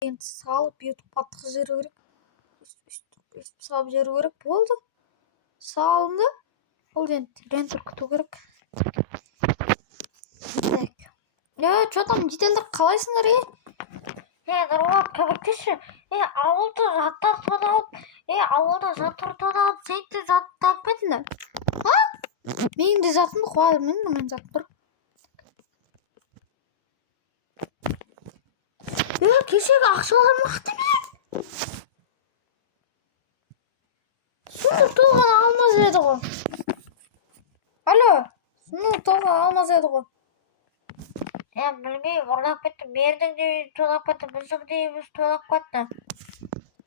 енді салып ютубқа тығып жіберу керек. Өйстіп салып жіберу керек. Болды. Салынды. Ол енді лента күту керек. Так. Что там детальдер қалайсыңдар, Нұрболат, көмектесші. Ауылда заттар тонап, ауылда заттар тонап, сен де зат тауып кетіңдер. Менің де затымды қойып, мен зат тұр. Кешегі ақшаларым ақты мен. Сұмдық толған алмаз еді ғой. Алло, сұмдық толған алмаз еді ғой. Білмеймін, ұрлап кетті. Мердің де тонап кетті, біздің де үйіміз тонап кетті.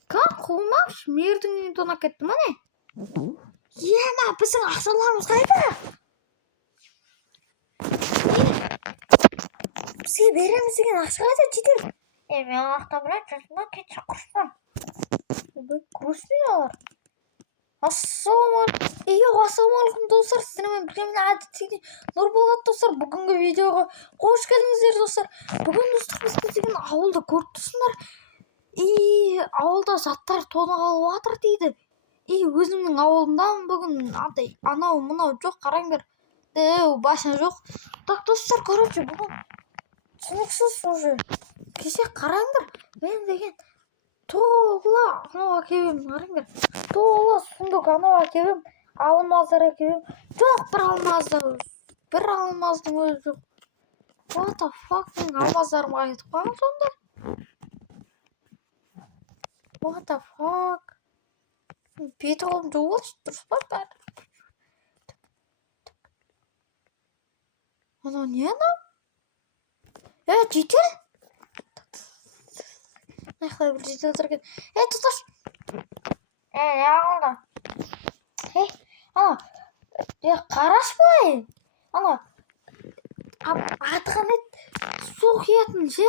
Как қылмапшы, мердің де тонап кетті ма не? Біздің ақшаларымыз қайда? Бізге береміз деген ақша қайда жетер? Мен ақта білет, жасында кетші құрыспан. Күріспен алар. Ассалаумағалейкум достар, сіздермен біргемен әдеттегідей Нұрболат достар. Бүгінгі видеоға қош келдіңіздер достар. Бүгін достар біз деген ауылда көріп тұрсыңдар. Ауылда заттар тонап алып жатыр дейді. Өзімнің ауылымдамын бүгін. Анау мынау жоқ, қараңдар. Башын жоқ. Так достар, короче, бүгін түсініксіз уже. Кеше қараңдар, мен деген тола анау әкебем, қараңдар. Тола сұмдық анау әкебем, алмаздар әкебем. Жоқ, бір алмаздың өзі жоқ. What the fuck, мен алмаздарым қайтып қойған сонда? What the fuck? Беті қолым жуылшы, дұрыс па бәрі? Анау не анау? Жетел? Нақылай бір жетелдер кен. Тұташ. Не қылды? Қараш былай. Атқан ет су құятын ше?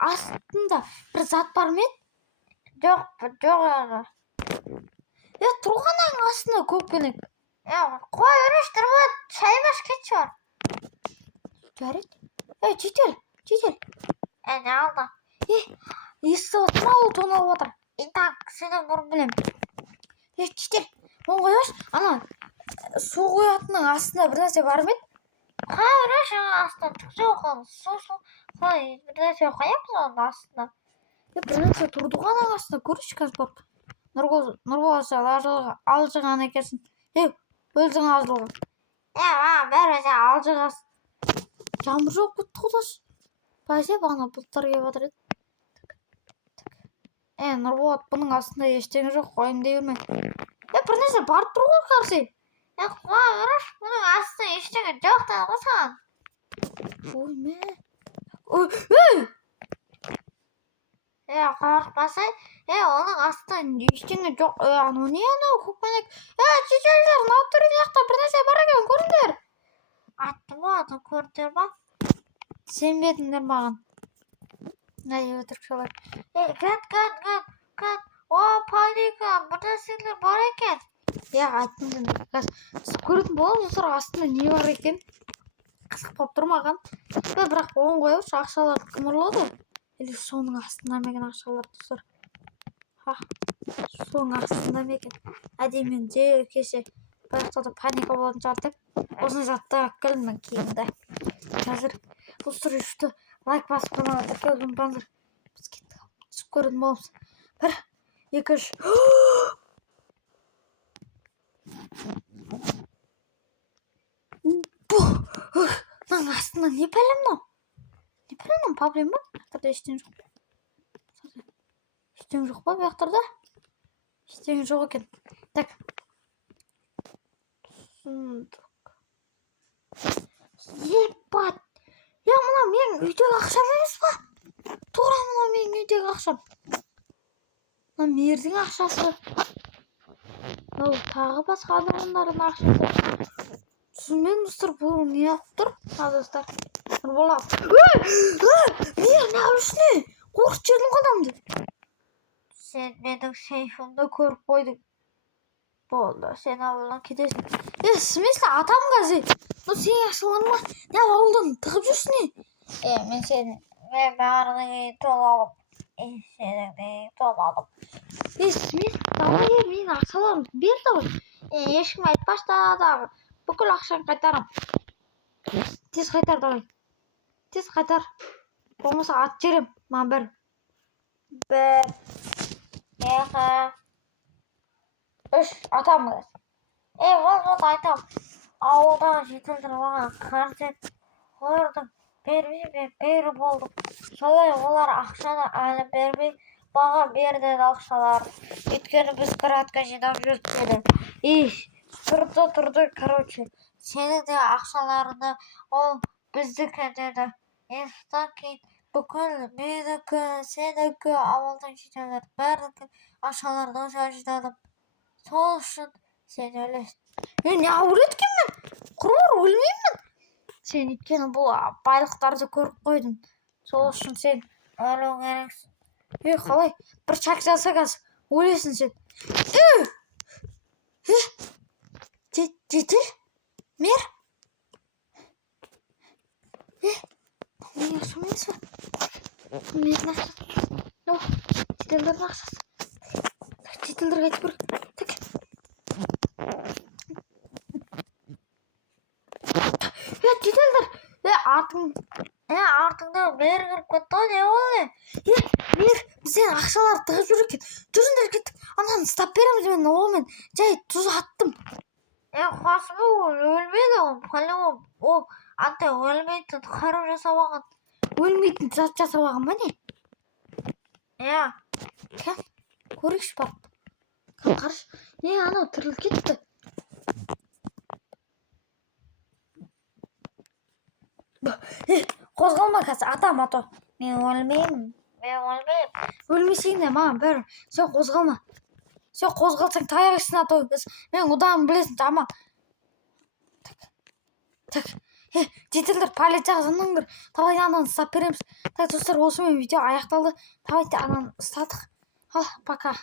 Астында бір зат бар ма? Жоқ ағы. Тұрғанның астында көпкенек. Қой өреш тұрмат, шаймаш кетші бар. Жарет? Жетел. Не алды? Естіп отыр ма, ол тонап отыр. Так, сені бұрын білем. Жетел, оны қойаш, су құятынның астында бір нәрсе бар ма? Өреш, астында түк жоқ. Бір нәрсе қоямыз оның астында. Бір нәрсе тұрдығанның астында көріші қазір барып. Нұрболат алжыған екенсің. Өлдің алжыған. Бәрі алжығасың. Жаңбыр жоқ бұтты құдаш. Бәсе бағана бұлттар кеп отыр еді. Нұрболат, бұның астында ештеңе жоқ, қойын деймін. Бір нәрсе барып тұр ғой қарсы. Қой ұрыш, бұның астында ештеңе жоқ деді ғой саған. Ой, мә. Қорықпасай, оның астында ештеңе жоқ. Анау не анау көкпенек? Шешелер, мынау түрін жақта бір нәрсе бар екен, көріңдер. Атты ма, көрдіңдер ма? Сенбедіңдер маған. Өтірік шалар. Кәт. Паника, бір нәрселер бар екен. Айттыңдар. Көретін болады, достар, астында не бар екен? Қызық болып тұрмаған. Бірақ оң қойып, ақшаларды кім ұрлады? Или соның астында мекен ақшалар, достар? Соның астында мекен. Әдемен кеше баяқтада паника болатын шығар деп. Осыны затты әкелдім мен кейінді. Қазір достар үшті лайк басып қоймаға тіркелді ұмытпаңыздар. Біз кеттік. Түсіп көретін боламыз. 1, 2, 3. Мынаның астында не пәлем мынау? Не пәлем, проблем ба? Ақтарда ештеңе жоқ. Ештеңе жоқ па бияқтарда? Ештеңе жоқ екен. Так. Ебать. Мына менің үйдегі ақшам емес па? Тура мына менің үйдегі ақшам. Мына мердің ақшасы. Тағы басқа адамдардың ақшасы. Түсінбедім достар, бұл не алып тұр? Достар. Нұрболат. Мен әбішіне қорқыт жедім қадамды. Сен менің сейфімді көріп қойдың. Болды, сен ауылдан кетесің. Смысле, атам қазір? Сен ашыланма, не ауылдан тығып жүрсің не? Мен бәрінің толып Сенің не томадым. Мен давай мен ақшаларым бер давай. Ешкім айтпашы да бүкіл ақшаны қайтарам. Тез қайтар давай. Тез қайтар. Болмаса ат жерем. Маған бір, екі, үш атамыз. Ол айтам. Ауылдағы жетілдір маған қарсы қойырдым. Бері болдым. Солай олар ақшаны әлі бермей баға берді ақшалар. Өйткені біз градқа жинап жүрдік деді. Тұрды, короче. Сенің де ақшаларыңды ол біздікі деді. Содан кейін бүкіл менікі, сенікі, ауылдың жетелер бәрінікі ақшаларды осылай жинадым. Сол үшін сен өлесің. Не әуреткенмін? Құрғыр өлмеймін. Сен өйткені бұл байлықтарды көріп қойдың. Сол үшін сен өлу керексің. Қалай? Бір чак жаса қазір. Өлесің сен. Жетіл? Мер? Мен ақшамайсың. Менің ақшасы. Жетілдердің ақшасы. Жетілдер қайтып бір. Жетілдер. Артыңда бері кіріп кетті не болды? Мер, бізден ақшалар тығып жүр екен. Жүріңдер кеттік. Ананы ұстап береміз мен омен. Жай тұз аттым. Қасымы ол өлмейді ол. По-любому ол анта өлмейтін қару жасап алған. Өлмейтін зат жасап алған ба не? Кәм? Көрейікші барып. Қаршы. Анау тіріліп кетті. Қозғалма қазір, атам ато. Мен өлмеймін. Өлмесең де маған бәрі. Сен қозғалма. Сен қозғалсаң таяқ жейсің ато. Мен одан білесің, тамам. Так. Жетілдер, полицияға звондаңдар. Давай ананы ұстап береміз. Так, достар, осымен видео аяқталды. Давайте ананы ұстадық. Ал, пока.